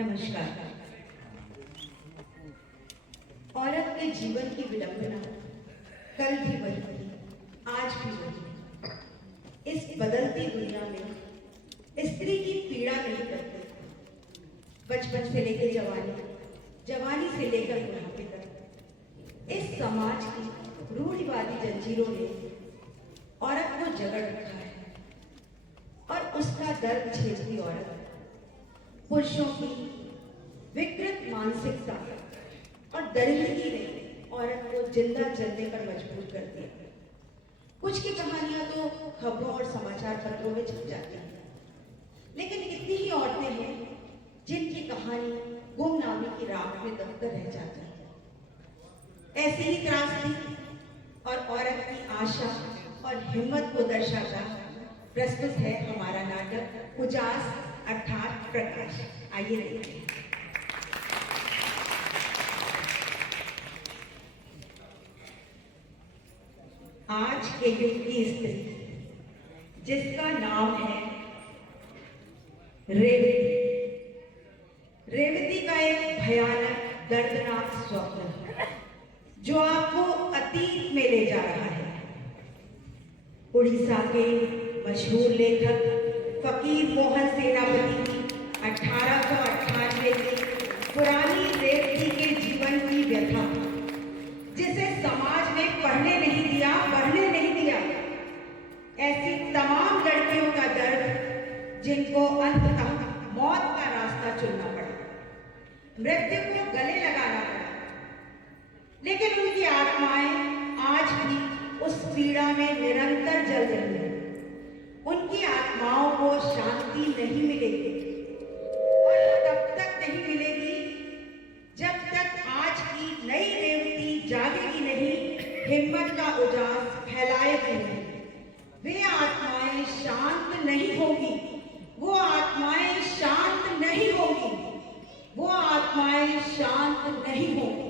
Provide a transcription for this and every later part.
नमस्कार। औरत के जीवन की विडंबना कल भी वही थी, आज भी वही। इस बदलती दुनिया में स्त्री की पीड़ा नहीं करती। बचपन से लेकर जवानी, जवानी से लेकर बुढ़ापे तक इस समाज की रूढ़िवादी जंजीरों ने औरत को जकड़ रखा है और उसका दर्द झेलती औरत पुरुषों की विकृत मानसिकता और दरिद्रता ने औरत को जिंदा जलने पर मजबूर कर दिया। कुछ की कहानियां तो खबरों और समाचार पत्रों में छप जाती हैं, लेकिन कितनी ही औरतें हैं जिनकी कहानी गुमनामी की राख में दबकर रह जाती है। ऐसी ही त्रासदी और औरत की आशा और हिम्मत को दर्शाता प्रस्तुत है हमारा नाटक उजास अर्थात प्रकाश। आइए देखिए। आज के युग की स्त्री जिसका नाम है रेवती। रेवती का एक भयानक दर्दनाक स्वप्न जो आपको अतीत में ले जा रहा है। उड़ीसा के मशहूर लेखक फकीर मोहन सेनापति की 1898 की पुरानी रेवती के जीवन की व्यथा, जिसे समाज ने पढ़ने नहीं दिया, बढ़ने नहीं दिया। ऐसी तमाम लड़कियों का दर्द जिनको अंततः मौत का रास्ता चुनना पड़ा, मृत्यु को गले लगाना पड़ा, लेकिन उनकी आत्माएं आज भी उस पीड़ा में निरंतर जल रही है। उनकी आत्माओं को शांति नहीं मिलेगी और तब तक नहीं मिलेगी जब तक आज की नई रेवती जागेगी नहीं, हिम्मत का उजास फैलाएगी नहीं। वे आत्माएं शांत नहीं होंगी, वो आत्माएं शांत नहीं होंगी, वो आत्माएं शांत नहीं होंगी।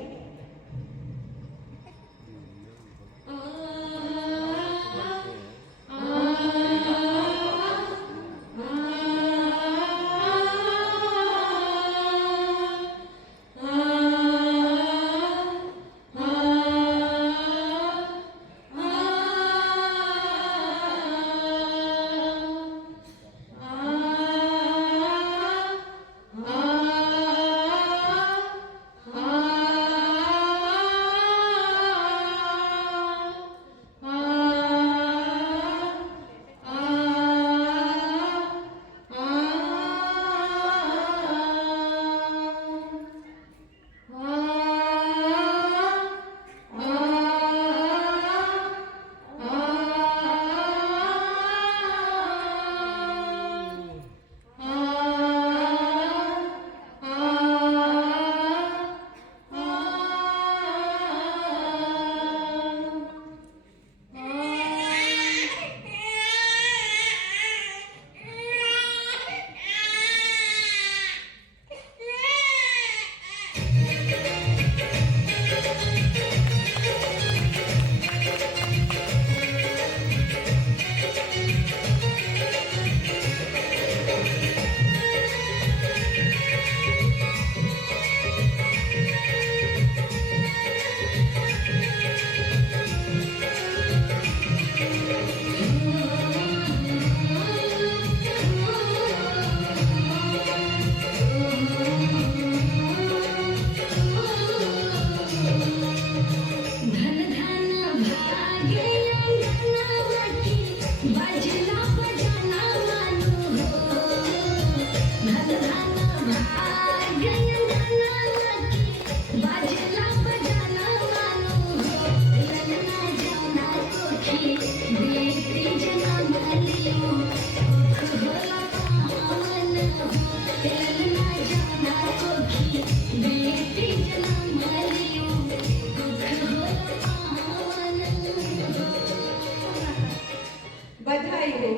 बधाई हो।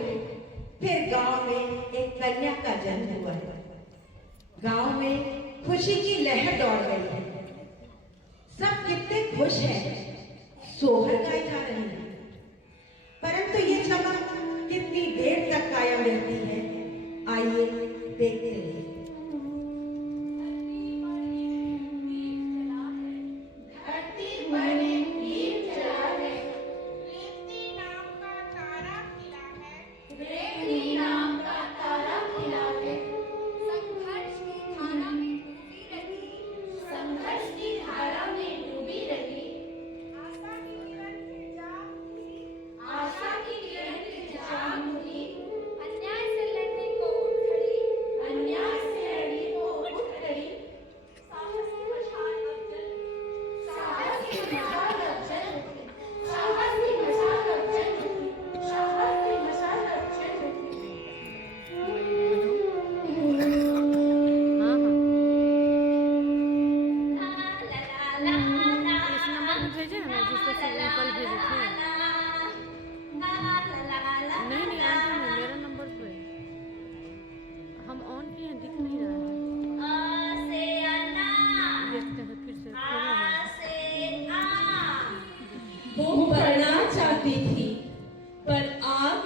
फिर गांव में एक कन्या का जन्म हुआ है। गांव में खुशी की लहर दौड़ गई है। सब कितने खुश हैं, सोहर गाए जा रहे हैं। परंतु ये चमक कितनी देर तक कायम रहती है, आइए देखते हैं।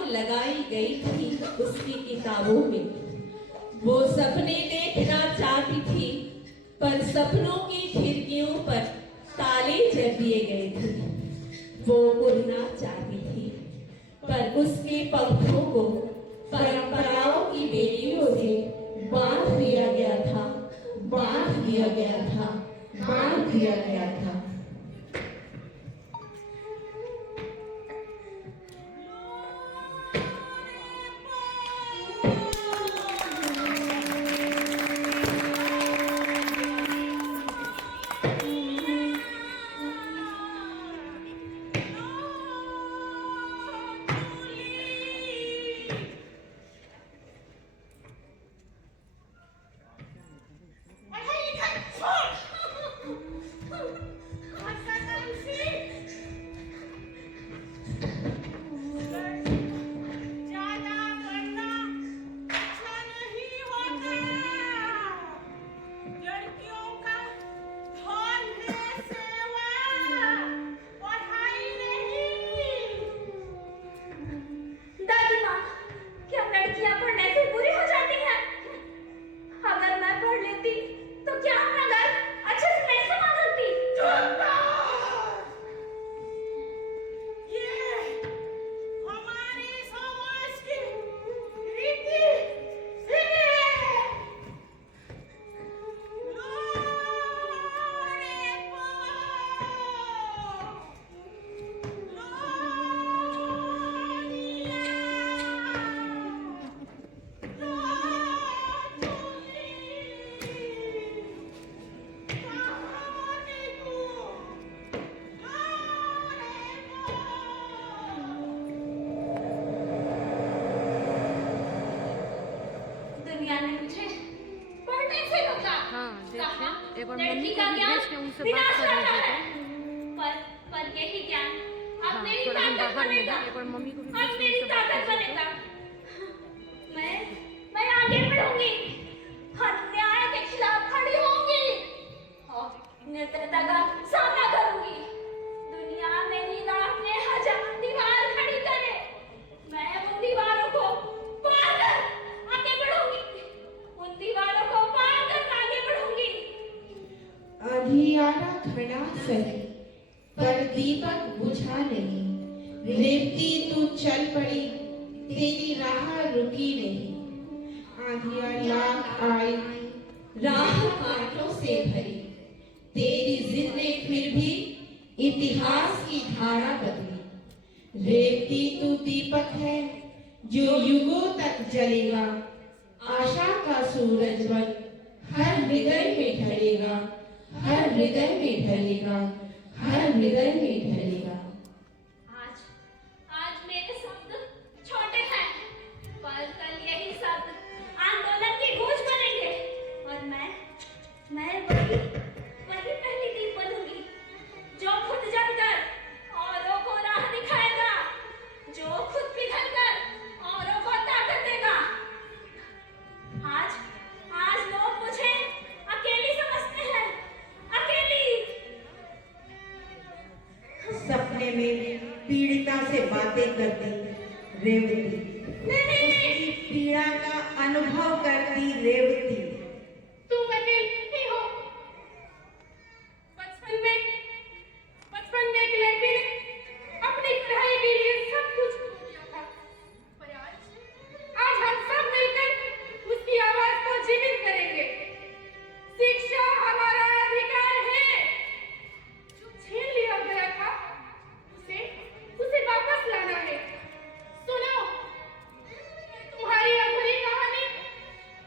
लगाई गई थी उसकी किताबों में। वो सपने देखना चाहती थी, पर सपनों की खिड़कियों पर ताले जड़ दिए गए थे। वो उड़ना चाहती थी, पर उसके पंखों को परंपराओं की बेड़ियों से बांध दिया गया था, बांध दिया गया था, बांध दिया गया था। एक बार मम्मी को भी भेज के उनसे बात कर लीजिए। पर यही ज्ञान हाँ, थोड़ा हम बाहर में हैं, एक बार मम्मी को भी भेज के उनसे बात कर लीजिए। मैं आगे बढ़ूंगी, अन्याय के खिलाफ खड़ी होंगी और निर्दयता का सामना करूंगी। दुनिया मेरी राह में हजार दीवार खड़ी करे, मैं उन दीवारों को पार कर आगे बढ़ूंगी, उन दीवारों को पार कर आगे बढ़ूंगी। अंधियारा घना सही, पर दीपक बुझा नहीं। रेवती तू चल पड़ी, तेरी राह रुकी नहीं। आंधियां लाख आई, राह कांटों से भरी, तेरी जिद ने फिर भी इतिहास की धारा बदली। रेवती तू दीपक है जो युगों तक जलेगा, आशा का सूरज बन हर हृदय में ढलेगा, हर हृदय में ढलेगा, हर हृदय में ढलेगा। आज मेरे शब्द छोटे हैं, पर कल यही शब्द आंदोलन की गूंज बनेंगे और मैं वही पहली दीप बनूंगी जो खुद जलकर औरों को राह दिखाएगा, जो खुद पिघलकर औरों को ताकत देगा। आज लोग मुझे अकेली समझते हैं, अकेली। सपने में पीड़िता से बातें करती रेवती, उसकी पीड़ा का अनुभव करती रेवती। तुम अकेली नहीं हो। बचपन में एक लड़की ने अपनी पढ़ाई के लिए सब कुछ खो दिया था, पर आज हम सब मिलकर उसकी आवाज को जीवित करेंगे। शिक्षा हमारा अधिकार है, जो छीन लिया गया था उसे वापस लाना है। सुनो, मैं तुम्हारी अधूरी कहानी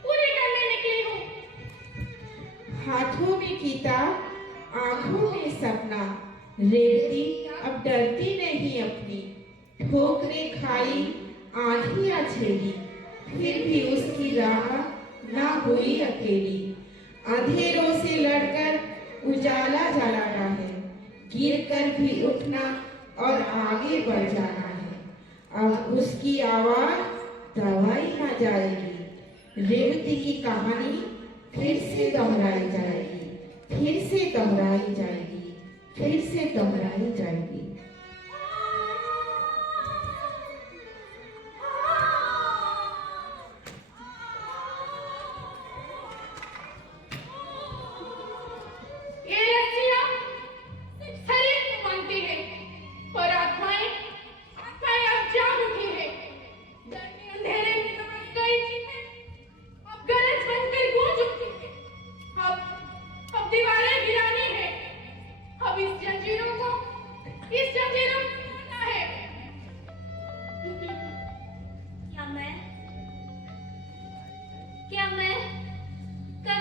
पूरी करने निकली हूँ। हाथों में किताब, आंखों में सपना। रेवती अब डरती नहीं अपनी, ठोकरें खाई, आंधियां झेली, फिर भी उसकी राह ना हुई अकेली। अंधेरों से लड़कर उजाला जलाना है, गिरकर भी उठना और आगे बढ़ जाना है। अब उसकी आवाज दबाई ना जाएगी। रेवती की कहानी फिर से दोहराई जाएगी, फिर से दोहराई जाएगी, फिर से दोहराई जाएगी।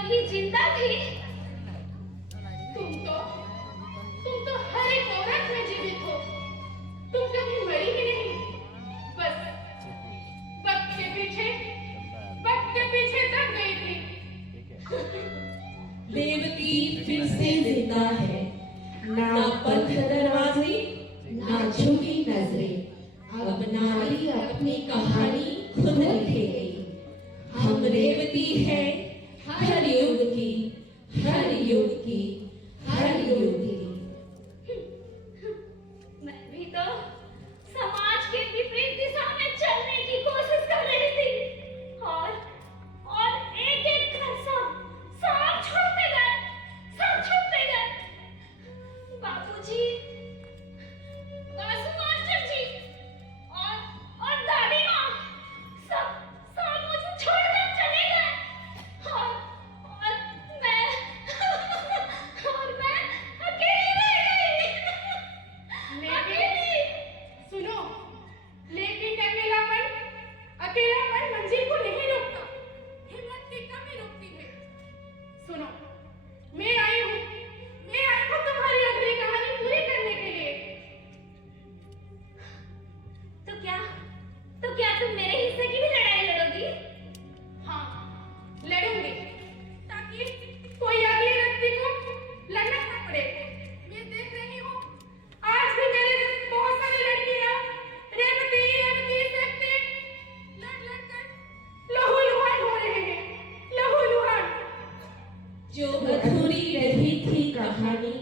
ही जिंदा थी। तुम तो हर एक औरत में जीवित हो। तुम कभी मरी ही नहीं। बस वक्त के पीछे दब गई थी। रेवती फिर से जिंदा है, ना बंद दरवाजे, ना झुकी नजरें। अब नारी अपनी कहानी खुद लिखेगी। हम रेवती हैं हर युग की, हर युग की, हर युग की। मैं भी तो समाज के विपरीत दिशा में चलने की कोशिश कर रही थी और एक एक कर सब छूटते गए, सब छूटते गए। बाबूजी, वासु मास्टर जी और दादी माँ सब मुझे छोड़कर चले गए और मैं अकेली रह गई। सुनो, लेकिन अकेलापन मंजिल को नहीं रोकता, हिम्मत की कमी रोकती है। सुनो, मैं आई हूँ तुम्हारी अगली कहानी पूरी करने के लिए। तो क्या तुम मेरे हिस्से की भी लड़ाई लड़ोगी? हाँ, लड़ूंगी, ताकि कोई अगले व्यक्ति को लड़ना न पड़े। मैं देख रही हूँ आज भी मेरे जैसे बहुत सारी लड़कियां रेवती सकते लड़ कर लहूलुहान हो रहे हैं, लहूलुहान। जो अधूरी रही थी कहानी,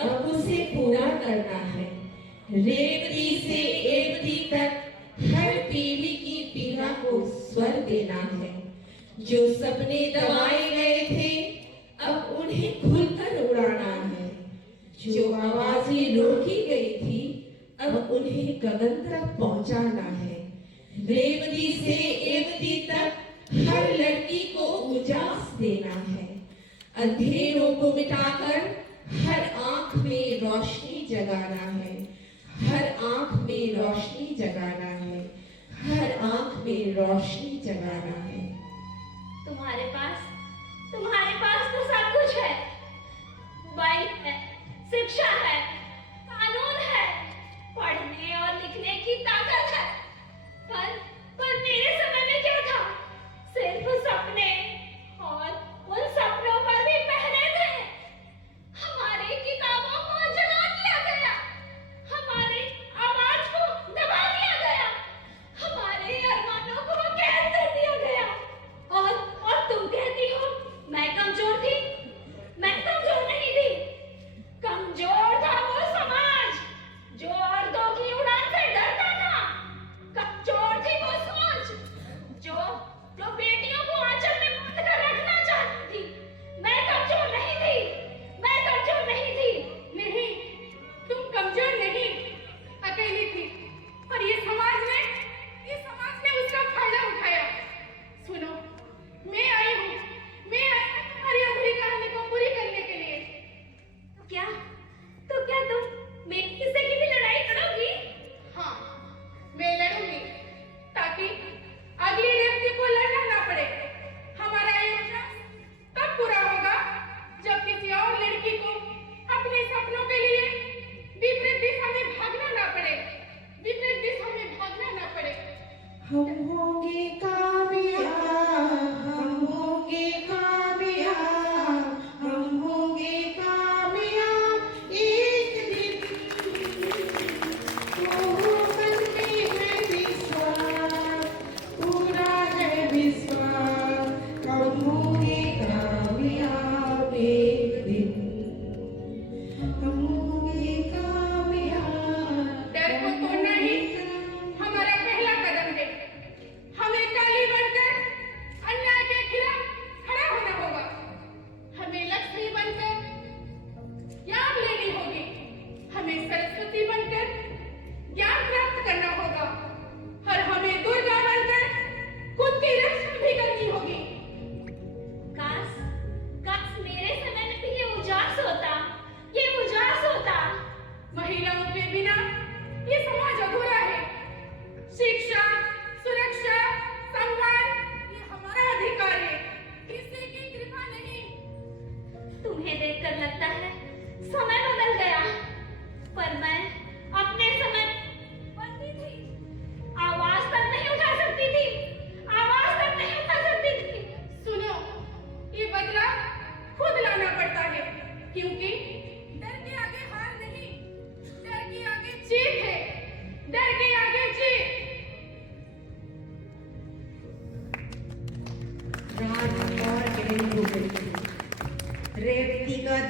अब उसे पूरा करना है। रेवती से एवती तक हर पीढ़ी की पीड़ा को स्वर देना है। जो सपने दबाए गए थे, अब उन्हें खुलकर उड़ाना है। जो आवाजें रोकी गई थी, अब उन्हें गगन तक पहुंचाना है। रेवती से एवती तक हर लड़की को उजास देना है। अंधेरों को मिटाकर हर आंख में रोशनी जगाना है। हर आंख में रोशनी जगाना है। हर आंख में रोशनी जगाना है। तुम्हारे पास तो सब कुछ है। मोबाइल है, शिक्षा है, कानून है, पढ़ने और लिखने की ताकत है। पर मेरे समय में क्या था? सिर्फ सपने, और उन सपनों पर भी पहरे थे। हमारी किताबों को जला दिया गया, हमारी आवाज को दबा दिया गया, हमारे अरमानों को कैद कर दिया गया। और तुम कहती हो मैं कमजोर थी? मैं कमजोर नहीं थी। कमजोर था वो समाज जो औरतों की उड़ान से डरता था। कमजोर थी वो सोच जो बेटियों को आंचल में बंद कर रखना चाहती थी। मैं कमजोर नहीं थी, मैं कमजोर नहीं थी। नहीं, तुम कमजोर नहीं, अकेली थी। और ये समाज ने उसका फायदा उठाया। सुनो, मैं आई हूँ तुम्हारी अगली कहानी को पूरी करने के लिए। तो क्या तुम मेरे हिस्से की भी लड़ाई लड़ोगी? हाँ, मैं लड़ूंगी, ताकि अगली रेवती को लड़ना ना पड़े। हमारा योजना तब पूरा होगा जब किसी और लड़की को अपने सपनों के लिए विपरीत दिशा में भागना ना पड़े, विपरीत दिशा में भागना ना पड़े। हम होंगे कामयाब, हम होंगे कामयाब, हम होंगे कामयाब एक दिन। ओ मन में है विश्वास, पूरा है विश्वास, हम होंगे कामयाब एक दिन। हम होंगे कामयाब। डर को तोड़ना ही हमारा पहला कदम है। हमें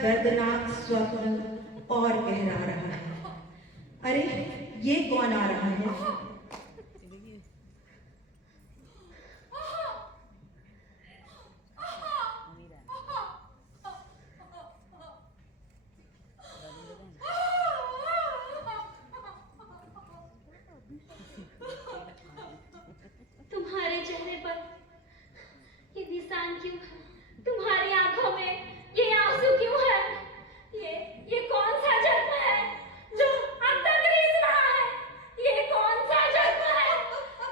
दर्दनाक स्वप्न और गहरा रहा है। अरे ये कौन आ रहा है? तुम्हारे चेहरे पर ये निशान क्यों है? तुम्हारी आंखों में ये आंसू क्यों है? ये कौन सा जख्म है जो अब तक रीस रहा है? ये कौन सा जख्म है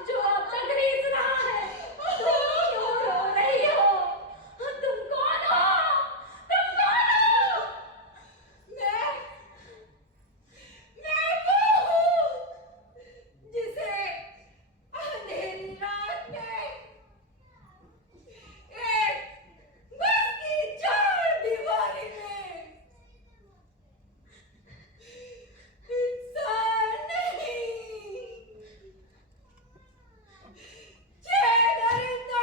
जो अब तक रीस रहा है? तुम क्यों रो रही हो? तुम कौन हो? तुम कौन हो? मैं वो हूँ जिसे अंधेरी रात में एक बस की चार दीवारी में इंसान नहीं दरिंदा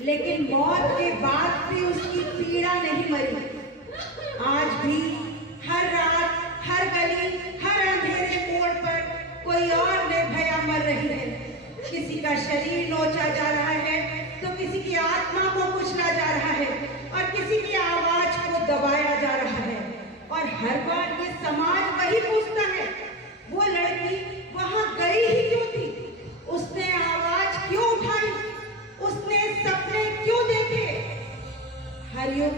लेकिन मौत के बाद भी उसकी पीड़ा नहीं मरी। आज भी हर रात, हर गली, हर अंधेरे मोड़ पर कोई और निर्भया मर रही है। किसी का शरीर नोचा जा रहा है तो किसी की आत्मा को कुचला जा रहा है और किसी की आवाज को दबाया जा रहा है। और हर बार ये समाज वही पूछता है, वो लड़की वहां गई ही क्यों थी? उसने आवाज क्यों उठाई? उसने सपने क्यों देखे? हर युग,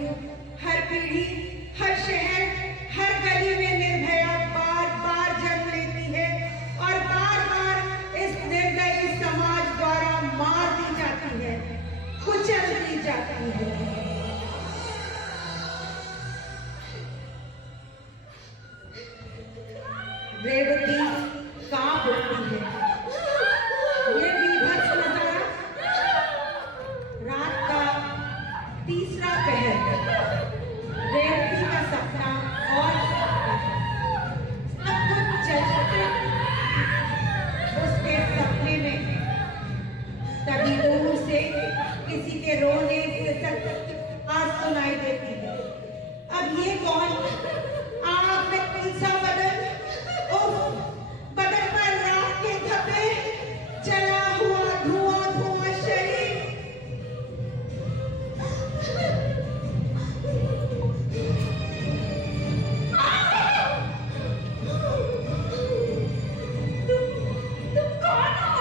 हर पीढ़ी जाती है। रेवती कांप उठती है। ये बीभत्स नजारा, रात का तीसरा पहर, रेवती का सपना और सब कुछ चल चुका। उसके सपने में तभी दूर से किसी के रोने से आवाज सुनाई देती है। अब ये कौन? आग में तुलसा बदन, उफ, बदन पर राख के धब्बे, जला हुआ धुआं धुआं शरीर। तुम कौन हो?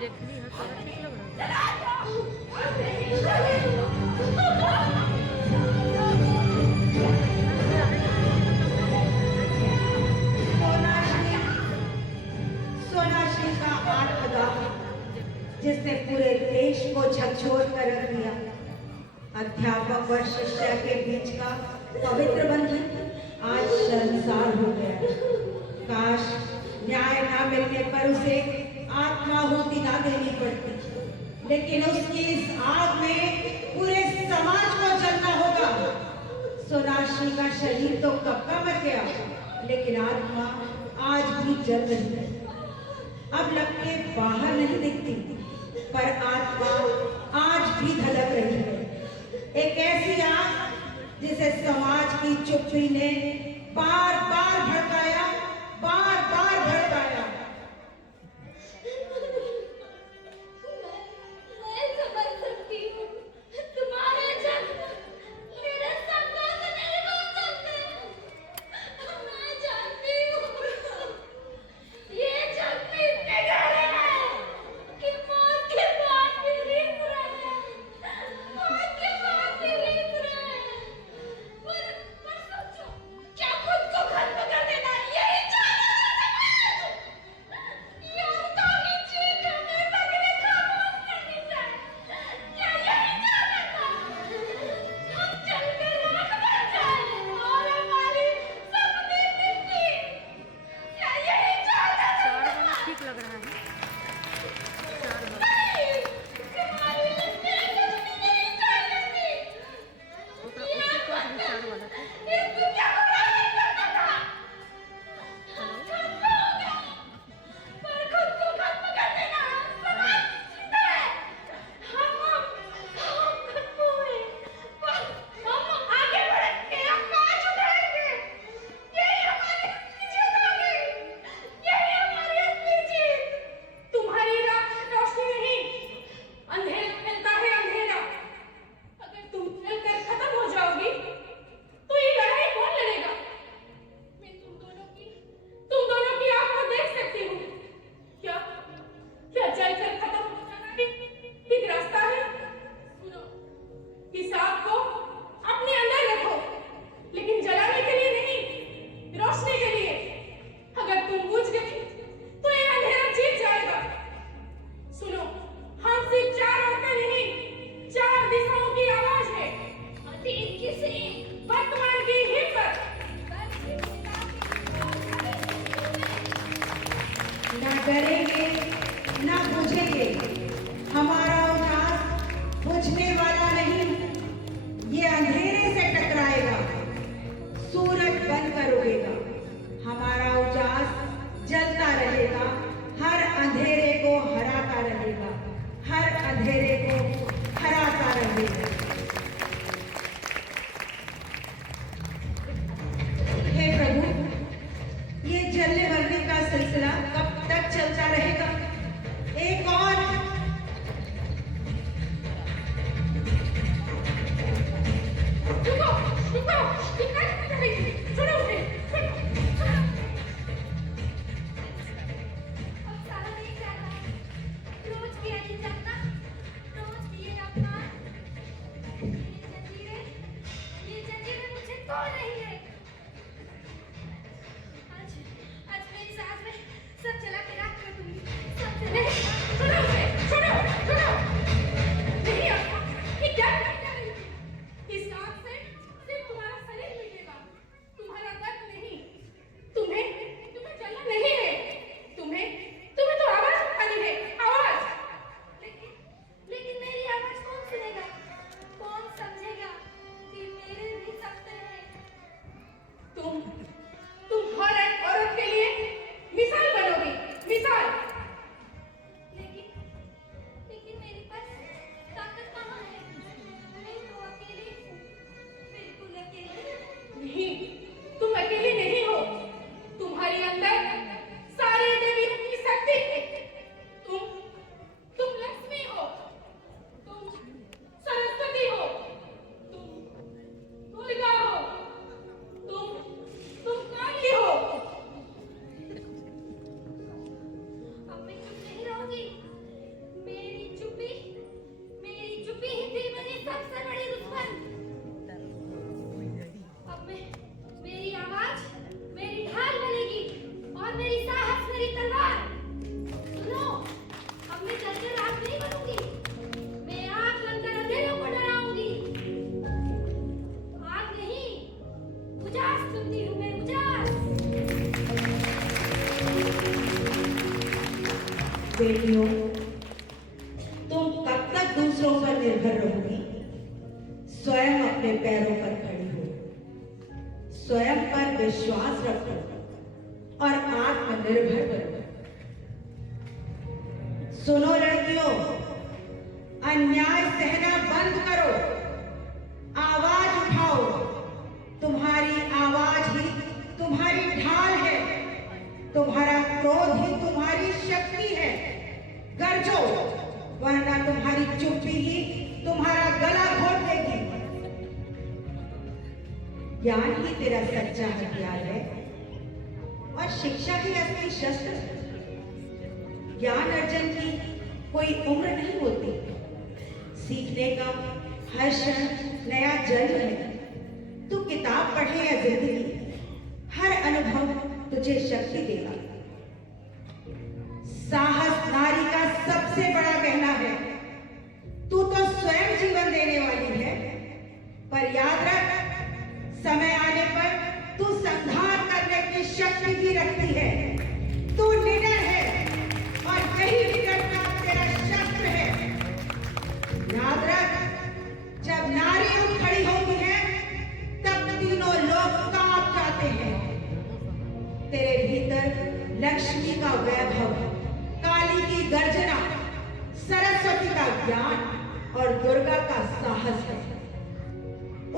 देखनी है तो ठीक लग रहा है। सोनाश्री का आत्मदाह जिसने पूरे देश को झकझोर कर रख दिया। अध्यापक और शिष्य के बीच का पवित्र बंधन आज शर्मसार हो गया। काश न्याय ना मिलने पर उसे आत्माहुति ना देनी पड़ती, लेकिन उसकी इस आग में पूरे समाज को जलना होगा। सोनाश्री का शरीर तो कब का मर गया, लेकिन आत्मा आज भी जल रही है। अब लपटें बाहर नहीं दिखती, पर आत्मा आज भी धड़क रही है। एक ऐसी आग जिसे समाज की चुप्पी ने बार बार भड़काया, बार बार भड़काया। मैं समझ सकती हूँ, तुम्हारा जन्म मेरे सपनों से नहीं हो सकते। मैं जानती हूँ, ये जन्म इतने गहरे हैं कि मौत के बाद भी रीत रहे हैं। मौत के बाद भी रीत रहे हैं। पर सोचो, क्या खुद को खत्म कर देना यही चाहिए? बेटियों, तुम कब तक दूसरों पर निर्भर रहोगी? स्वयं अपने पैरों पर खड़ी हो, स्वयं पर विश्वास रखो और आत्मनिर्भर बनो। सुनो लड़कियों, अन्याय सहना बंद करो, आवाज उठाओ। तुम्हारी आवाज ही तुम्हारी ढाल है, तुम्हारा क्रोध ही तुम्हारी शक्ति है। गरजो, वरना तुम्हारी चुप्पी ही तुम्हारा गला घोट देगी। ज्ञान ही तेरा सच्चा हथियार है और शिक्षा ही असली शस्त्र है। ज्ञान अर्जन की कोई उम्र नहीं होती, सीखने का हर क्षण नया जन्म है। तू किताब पढ़े या जिंदगी, हर अनुभव तुझे शक्ति देगा। साहस नारी का सबसे बड़ा गहना है। तू तो स्वयं जीवन देने वाली है, पर याद रख, समय आने पर तू संहार करने की शक्ति भी रखती है। तू निडर है और यही निडरता तेरा शस्त्र है। याद रख, जब नारी उठ खड़ी होती है तब तीनों लोग कांप जाते हैं। तेरे भीतर लक्ष्मी का वैभव, काली की गर्जना, सरस्वती का ज्ञान और दुर्गा का साहस है।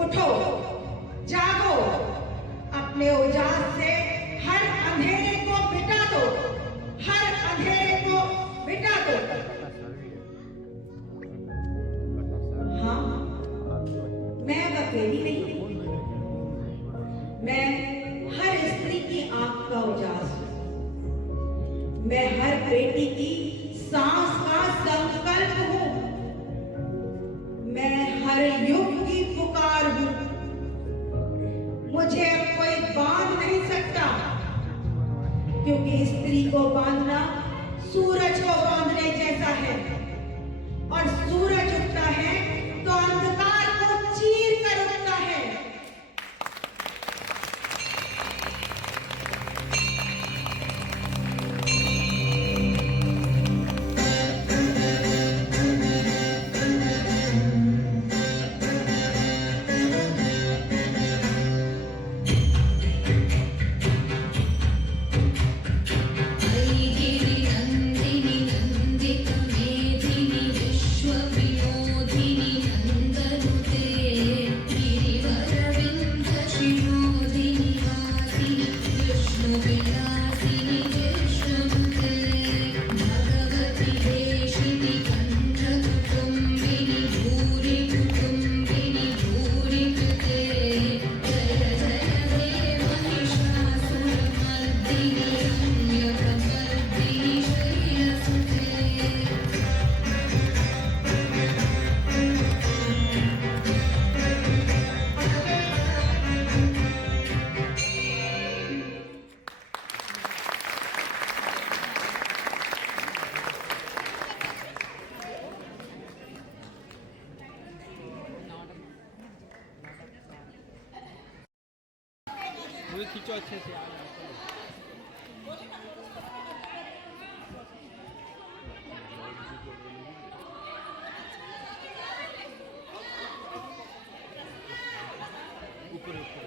उठो, जागो, अपने उजास से हर अंधेरे को मिटा दो, हर अंधेरे को मिटा दो। हाँ, मैं अब अकेली नहीं हूं, मैं हर स्त्री की आंख का उजास हूं। मैं हर बेटी की सांस का संकल्प हूं। मैं हर युग की पुकार हूं। मुझे अब कोई बांध नहीं सकता, क्योंकि स्त्री को बांधना सूरज को बांधने जैसा है, और सूरज उगता है तो अंधकार को चीर कर उगता है। मुझे खींचो अच्छे से। ऊपर ऊपर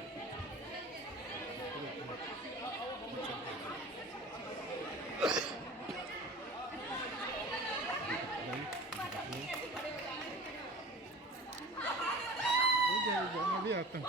मैं भी आता हूँ।